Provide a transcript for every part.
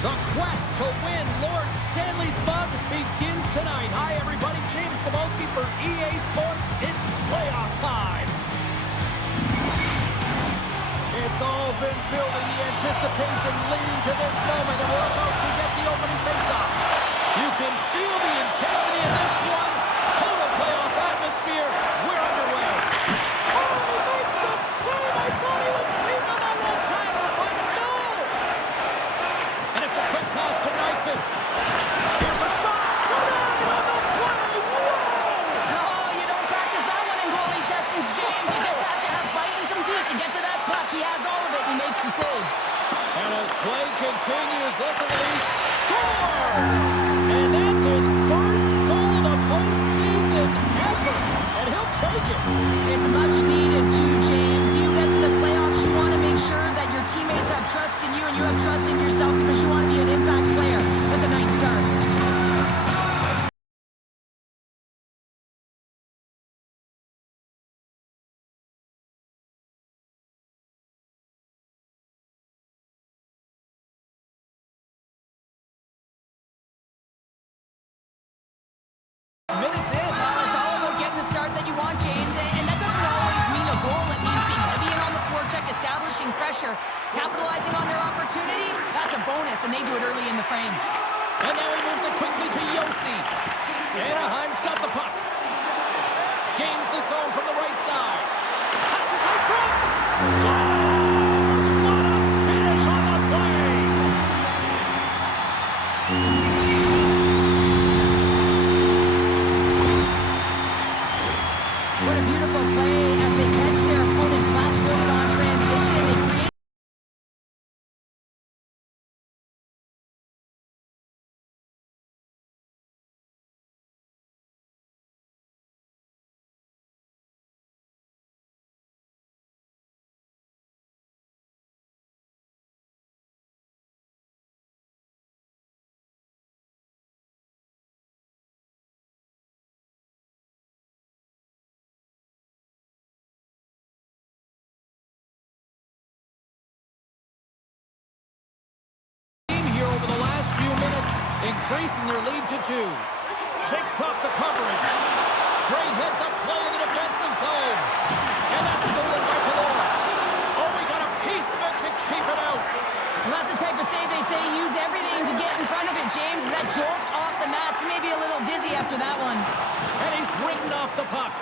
The quest to win Lord Stanley's mug begins tonight. Hi, everybody. James Cebulski for EA Sports. It's playoff time. It's all been building, the anticipation leading to this moment, and we're about to get the opening faceoff. You can feel the intensity of this one. Total playoff atmosphere. We're underway. Oh, he makes the save. I thought he was beaten on that one-timer, but no! And it's a quick pass to Nyquist. Here's a shot. Tonight on the play. Whoa! Oh, you don't practice that one in goalie sessions, James. You just have to have fight and compete to get to that puck. He has all of it. He makes the save. And as play continues, let's release. Scores! And that's his first goal of the postseason ever. And he'll take it. It's much needed too, James. You get to the playoffs, you want to make sure that your teammates have trust in you and you have trust in yourself because you want to be an impact player. That's a nice start. Minutes in. Well, it's all about getting the start that you want, James, and that doesn't always mean a goal. It means being heavy in on the forecheck, establishing pressure, capitalizing on their opportunity. That's a bonus, and they do it early in the frame. And now he moves it quickly to Yossi. Anaheim's got the puck. Gains the zone from the right side. Passes out front. Scores! What a finish on the play! What a beautiful play as they catch their opponent flat-footed on transition. They create Here over the last few minutes, increasing their lead to 2. Shakes off the coverage. Great heads-up play in the defensive zone. And that's stolen by Kalora. Oh, he got a piece of it to keep it out. Well, that's the type of save they say use everything to get in front of it, James. As that jolts off the mask, maybe a little dizzy after that one. And he's ridden off the puck.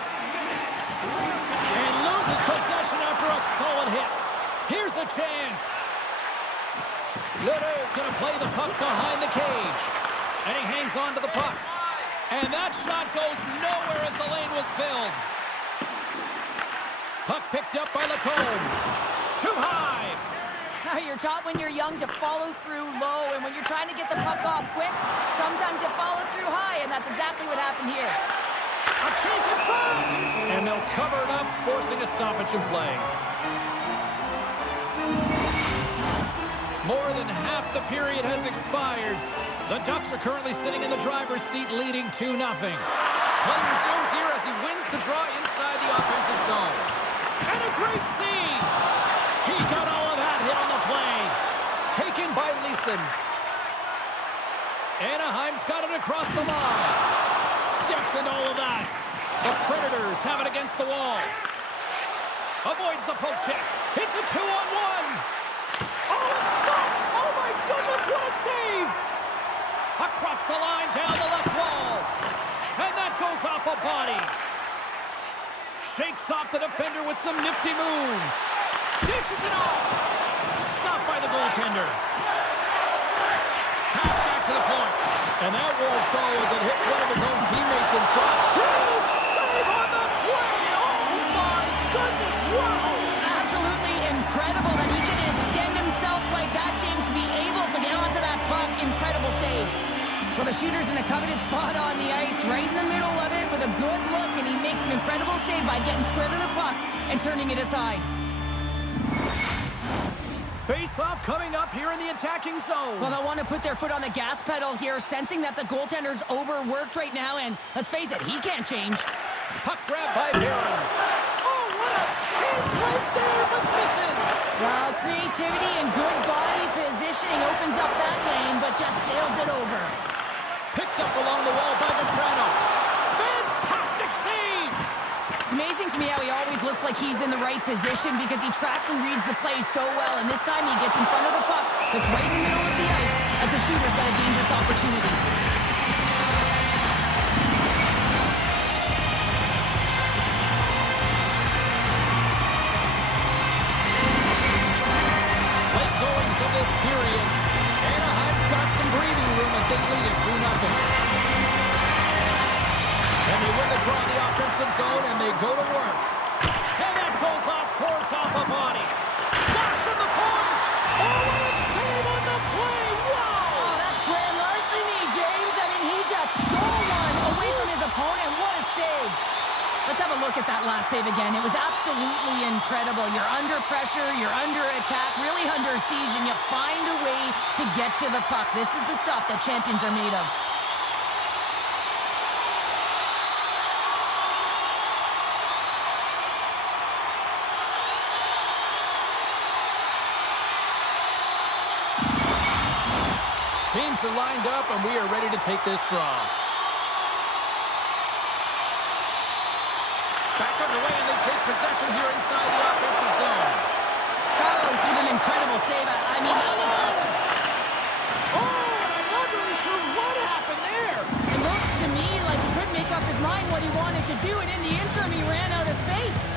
And loses possession after a solid hit. Here's a chance. Lutte is going to play the puck behind the cage. And he hangs on to the puck. And that shot goes nowhere as the lane was filled. Puck picked up by Lacombe. Too high. You're taught when you're young to follow through low, and when you're trying to get the puck off quick, sometimes you follow through high, and that's exactly what happened here. A chance in front! And they'll cover it up, forcing a stoppage in play. More than half the period has expired. The Ducks are currently sitting in the driver's seat, leading 2-0. Play resumes here as he wins the draw inside the offensive zone. And a great save! He got all of that hit on the play. Taken by Leeson. Anaheim's got it across the line. Steps into all of that. The Predators have it against the wall. Avoids the poke check. Hits a 2-on-1. Oh, it's stopped! Oh, my goodness, what a save! Across the line, down the left wall. And that goes off a body. Shakes off the defender with some nifty moves. Dishes it off. Stopped by the goaltender. Pass back to the point. And that won't go as it hits one of his own teammates in front. Huge save on the play! Oh, my goodness, wow! Absolutely incredible that he can extend himself like that, James, to be able to get onto that puck. Incredible save. Well, the shooter's in a coveted spot on the ice, right in the middle of it with a good look, and he makes an incredible save by getting square to the puck and turning it aside. Face-off coming up here in the attacking zone. Well, they'll want to put their foot on the gas pedal here, sensing that the goaltender's overworked right now, and let's face it, he can't change. Puck grab by Barron. Oh, what a chance right there, but misses. Well, creativity and good body position. positioning opens up that lane, but just sails it over. Picked up along the wall by Vetrano. Fantastic save! It's amazing to me how he always looks like he's in the right position because he tracks and reads the play so well, and this time he gets in front of the puck that's right in the middle of the ice as the shooter's got a dangerous opportunity. Late goings of this period. Anaheim's got some breathing room as they lead it 2-0. And they win the draw in the offensive zone, and they go to work. And that goes off course off a body. Flash from the point! Oh, what a save on the play! Wow! Oh, that's grand larceny, James. I mean, he just stole one away from his opponent. What a save. Let's have a look at that last save again. It was absolutely incredible. You're under pressure, you're under attack, really under siege, and you find a way to get to the puck. This is the stuff that champions are made of. Teams are lined up, and we are ready to take this draw. Back underway, and they take possession here inside the offensive zone. Saros with an incredible save. I mean, that was... Oh, I'm not really sure what happened there. It looks to me like he couldn't make up his mind what he wanted to do, and in the interim, he ran out of space.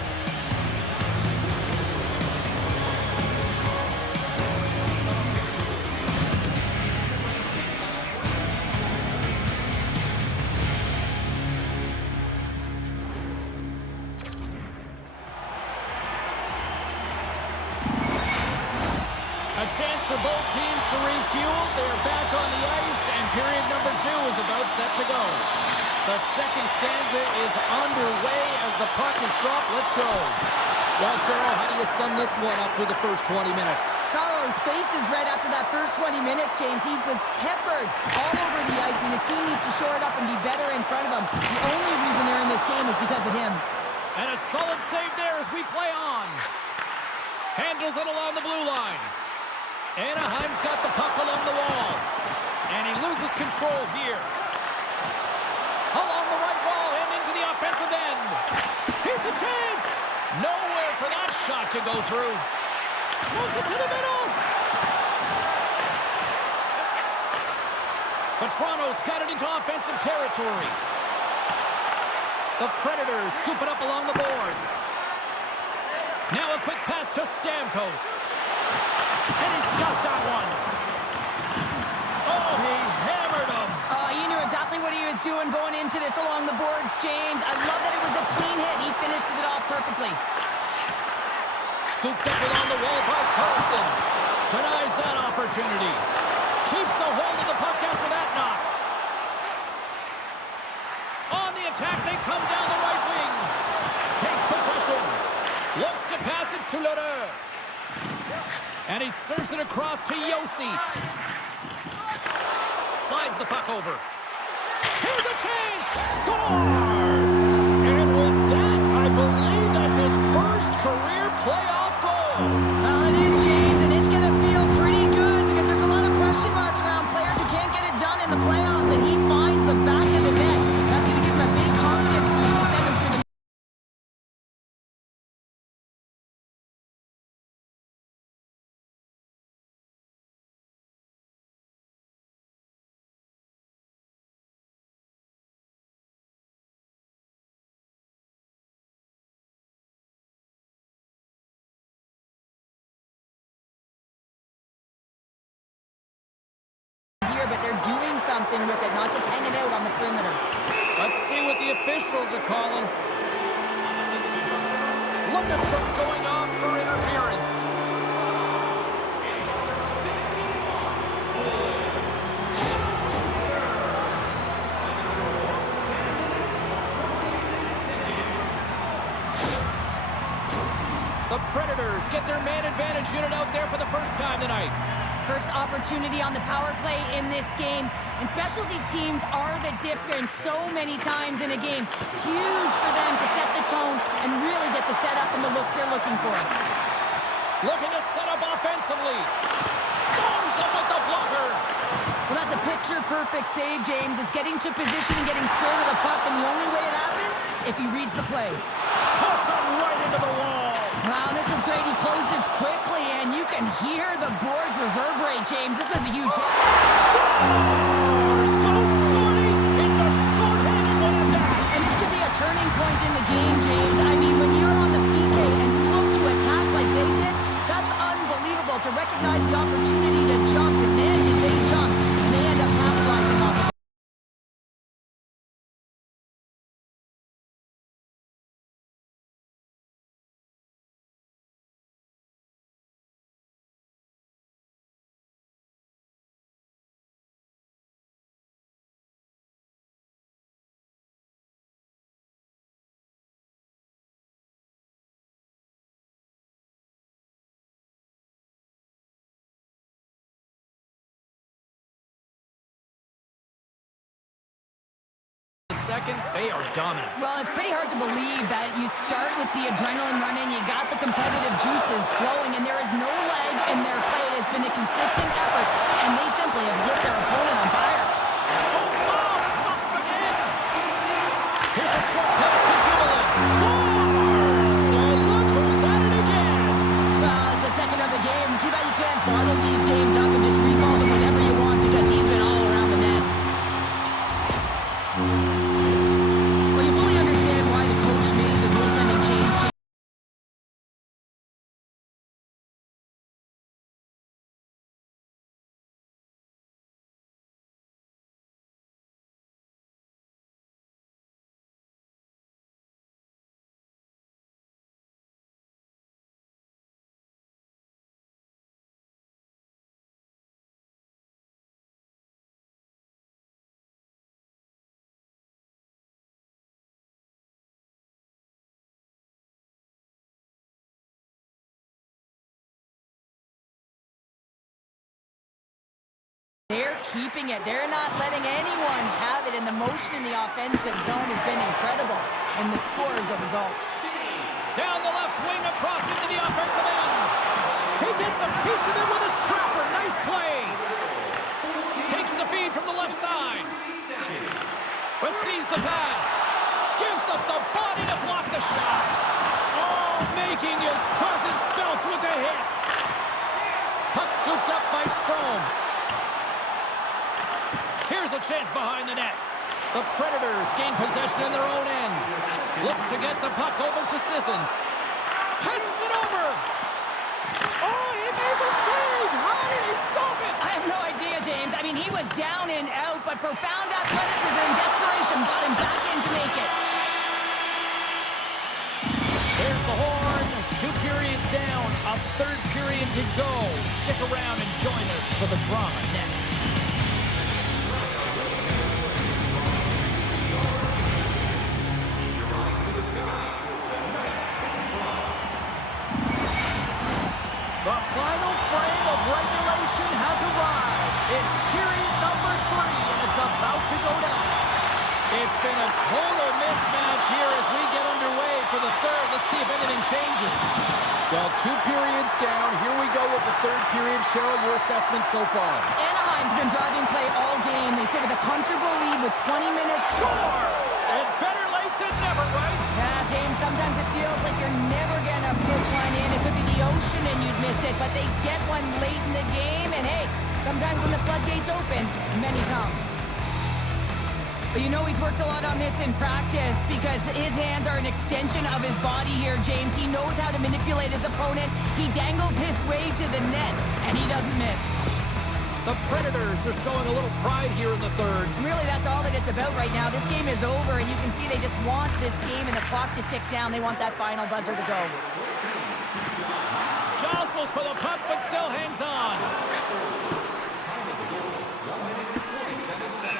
A chance for both teams to refuel. They're back on the ice, and period number 2 is about set to go. The second stanza is underway as the puck is dropped. Let's go. Well, Cheryl, how do you sum this one up through the first 20 minutes? Saros' face is red after that first 20 minutes, James. He was peppered all over the ice. I mean, his team needs to shore it up and be better in front of him. The only reason they're in this game is because of him. And a solid save there as we play on. Handles it along the blue line. Anaheim's got the puck along the wall. And he loses control here. Along the right wall and into the offensive end. Here's a chance. Nowhere for that shot to go through. Moves it to the middle. Vetrano's got it into offensive territory. The Predators scoop it up along the boards. Now a quick pass to Stamkos. And he's got that one. Oh, he hammered him. He knew exactly what he was doing going into this along the boards, James. I love that it was a clean hit. He finishes it off perfectly. Scooped up along the wall by Carlson. Denies that opportunity. Keeps a hold of the puck after that knock. On the attack, they come down the right wing. Takes possession. Looks to pass it to Lheureux. And he serves it across to Yossi. Slides the puck over. Here's a chance! Scores! And with that, I believe that's his first career playoff goal. Well, it is, James, and it's going to feel pretty good because there's a lot of question marks around players who can't get it done in the playoffs, and he finds the back of the net. That's going to give him a big confidence boost to send him through the... here, but they're doing something with it, not just hanging out on the perimeter. Let's see what the officials are calling. Lundstrom's going off for interference. The Predators get their man advantage unit out there for the first time tonight. First opportunity on the power play in this game. And specialty teams are the difference so many times in a game. Huge for them to set the tone and really get the setup and the looks they're looking for. Looking to set up offensively. Storms him picture-perfect save, James. It's getting to position and getting square to the puck, and the only way it happens, if he reads the play. Puts him right into the wall. Wow, this is great. He closes quickly, and you can hear the boards reverberate, James. This was a huge hit. Scores! Go Shorty! It's a short-handed one at that. And this could be a turning point in the game, James. I mean, when you're on the PK and you look to attack like they did, that's unbelievable to recognize the opportunity to jump. And man, did they jump. And they end up capitalizing off of it. Second, they are dominant. Well, it's pretty hard to believe that you start with the adrenaline running, you got the competitive juices flowing, and there is no lag in their play. It has been a consistent effort, and they simply have lit their opponent on fire. Oh, stops him again. Here's a short pass to Jubilant. Scores! And look who's at it again. Well, it's the second of the game. Too bad you can't bottle these games up and just recall them whenever you want, because he's been all around the net. Well, you fully understand why the coach made the goaltending change. They're keeping it. They're not letting anyone have it, and the motion in the offensive zone has been incredible, and the score is a result. Down the left wing, across into the offensive end. He gets a piece of it with his trapper. Nice play. Takes the feed from the left side. Receives the pass. Gives up the body to block the shot. Oh, making his presence felt with the hit. Puck scooped up by Strome. Here's a chance behind the net. The Predators gain possession in their own end. Looks to get the puck over to Sissons. Passes it over. Oh, he made the save. How did he stop it? I have no idea, James. I mean, he was down and out, but profound athleticism and desperation got him back in to make it. There's the horn. 2 periods down. A third period to go. Stick around and join us for the drama next. The final frame of regulation has arrived. It's period number 3, and it's about to go down. It's been a total mismatch here as we get underway for the third. Let's see if anything changes. Well, 2 periods down. Here we go with the third period. Cheryl, your assessment so far? Anaheim's been driving play all game. They sit with a comfortable lead with 20 minutes. Scores! And better late than never, right? Yeah, James, sometimes it feels like you're never going to put one in. It could be the ocean and you'd miss it, but they get one late in the game. And hey, sometimes when the floodgates open, many come. But you know he's worked a lot on this in practice because his hands are an extension of his body here, James. He knows how to manipulate his opponent. He dangles his way to the net, and he doesn't miss. The Predators are showing a little pride here in the third. Really, that's all that it's about right now. This game is over, and you can see they just want this game and the clock to tick down. They want that final buzzer to go. Jostles for the puck, but still hangs on.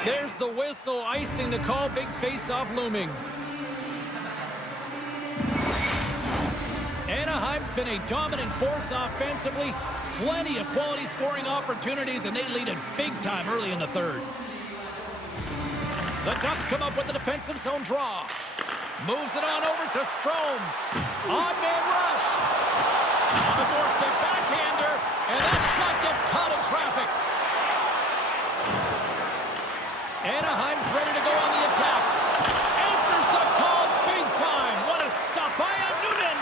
There's the whistle, icing the call, big face-off looming. Anaheim's been a dominant force offensively. Plenty of quality scoring opportunities, and they lead it big time early in the third. The Ducks come up with the defensive zone draw. Moves it on over to Strome. On-man rush. On the doorstep backhand. Anaheim's ready to go on the attack. Answers the call big time. What a stop by Noonan.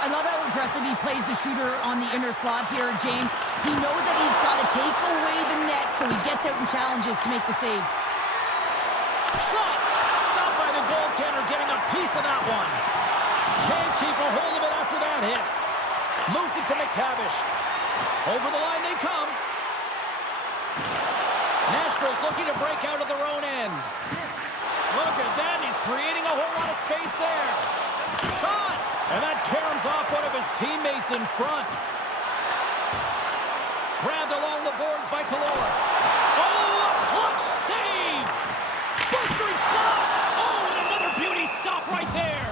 I love how aggressive he plays the shooter on the inner slot here, James. He knows that he's got to take away the net, so he gets out and challenges to make the save. Shot! Stopped by the goaltender, getting a piece of that one. Can't keep a hold of it after that hit. Moves it to McTavish. Over the line they come. Nashville's looking to break out of their own end. Look at that, he's creating a whole lot of space there. Shot! And that caroms off one of his teammates in front. Grabbed along the boards by Kalora. Oh, a clutch save! Bustering shot! Oh, and another beauty stop right there.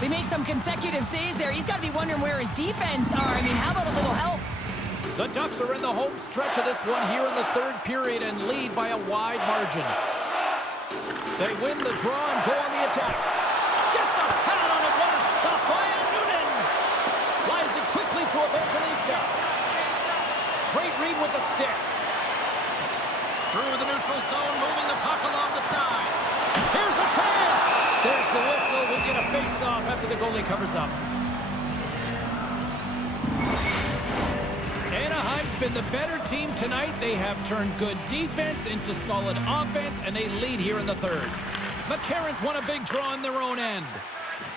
They make some consecutive saves there. He's got to be wondering where his defense are. I mean, how about a little help? The Ducks are in the home stretch of this one here in the third period and lead by a wide margin. They win the draw and go on the attack. Gets a pad on it. What a stop by Noonan. Slides it quickly to Evangelista. Great read with the stick. Through the neutral zone, moving the puck along the side. Here's a chance. There's the whistle. We'll get a face-off after the goalie covers up. Anaheim's been the better team tonight. They have turned good defense into solid offense, and they lead here in the third. McCarron's won a big draw on their own end.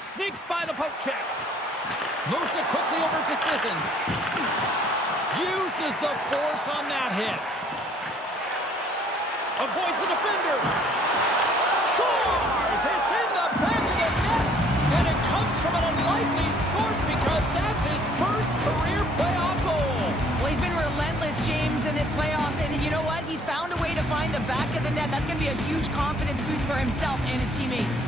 Sneaks by the poke check. Moves it quickly over to Sissons. Uses the force on that hit. Avoids the defender. Scores! It's in the back of the net, and it comes from an unlikely source because that's his first career playoff goal. Well, he's been relentless, James, in this playoffs, and you know what? He's found a way to find the back of the net. That's going to be a huge confidence boost for himself and his teammates.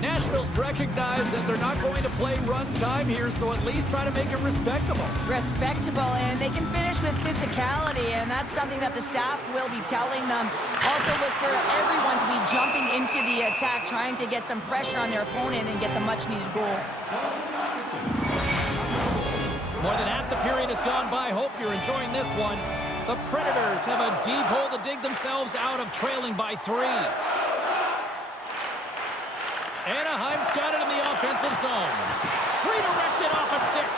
Nashville's recognized that they're not going to play run time here, so at least try to make it respectable. Respectable, and they can finish with physicality, and that's something that the staff will be telling them. Also look for everyone to be jumping into the attack, trying to get some pressure on their opponent and get some much-needed goals. More than half the period has gone by. Hope you're enjoying this one. The Predators have a deep hole to dig themselves out of, trailing by 3. Anaheim's got it in the offensive zone. Redirected off a stick.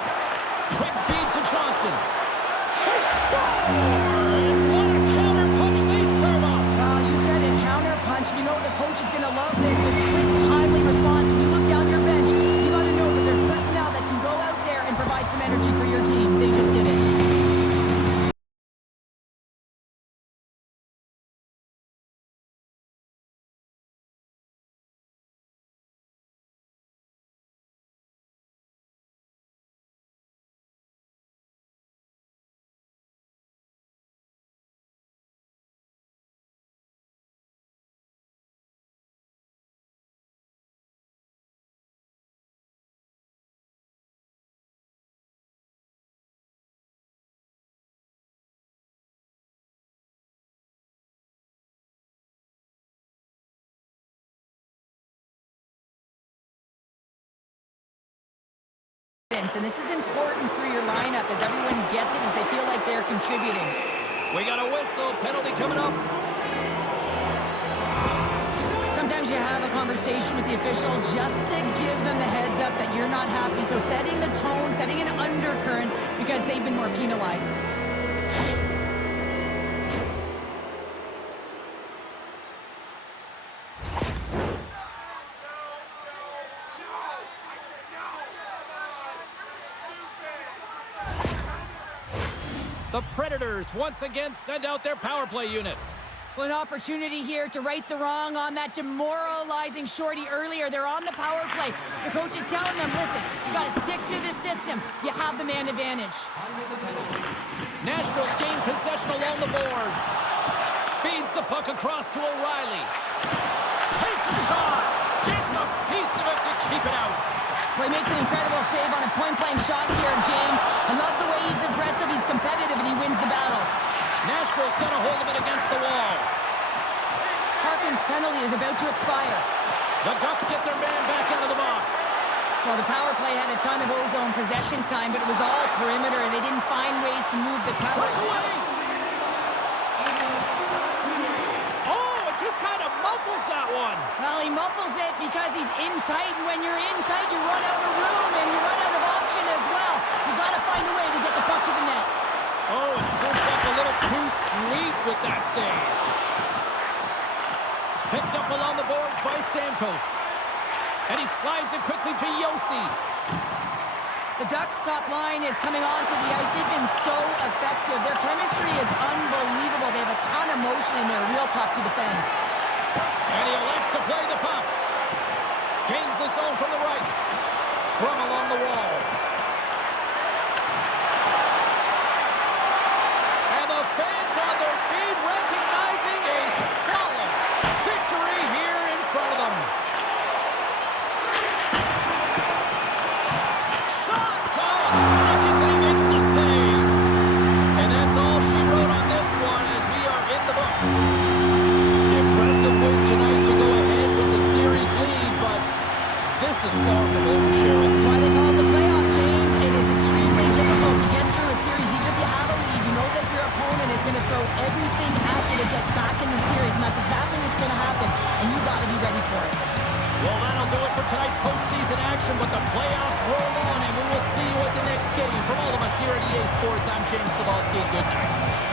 Quick feed to Johnston. They score! And what a counter punch they serve up. You said it, counter punch. You know the coach is going to love this quick, timely response. When you look down your bench, you got to know that there's personnel that can go out there and provide some energy for your team. They just did it. And this is important for your lineup as everyone gets it, as they feel like they're contributing. We got a whistle. Penalty coming up. Sometimes you have a conversation with the official just to give them the heads up that you're not happy. So setting the tone, setting an undercurrent, because they've been more penalized. The Predators once again send out their power play unit. Well, an opportunity here to right the wrong on that demoralizing shorty earlier. They're on the power play. The coach is telling them, listen, you got to stick to the system. You have the man advantage. Nashville's gained possession along the boards. Feeds the puck across to O'Reilly. Takes a shot. Gets a piece of it to keep it out. Well, he makes an incredible save on a point-blank shot here, James. I love the way he's aggressive, he's competitive, and he wins the battle. Nashville's got a hold of it against the wall. Harkin's penalty is about to expire. The Ducks get their man back out of the box. Well, the power play had a ton of ozone possession time, but it was all perimeter, and they didn't find ways to move the coverage. Breakaway! Oh, it just kind of muffles that one. Well, he muffles it because he's in tight, and when you're in tight, you run out of room, and you run out of option as well. You got to find a way to get the puck to the net. Oh, it serves up a little too sweet with that save. Picked up along the boards by Stamkos. And he slides it quickly to Yossi. The Ducks' top line is coming onto the ice. They've been so effective. Their chemistry is unbelievable. They have a ton of motion, and they're real tough to defend. And he elects to play the puck. Gains the zone from the right. Scrum along the wall. And the fans on their feet recognizing a solid victory here in front of them. Shot! John seconds and he makes the save. And that's all she wrote on this one as we are in the books. Impressive move tonight to go ahead with the series lead, but this is far from over, Sharon. That's why they call it the playoffs, James. It is extremely difficult to get through a series. Even if you have a lead, you know that your opponent is going to throw everything at you to get back in the series, and that's exactly what's going to happen, and you got to be ready for it. Well, that'll do it for tonight's postseason action, but the playoffs roll on, and we will see you at the next game. From all of us here at EA Sports, I'm James Cebulski. Good night.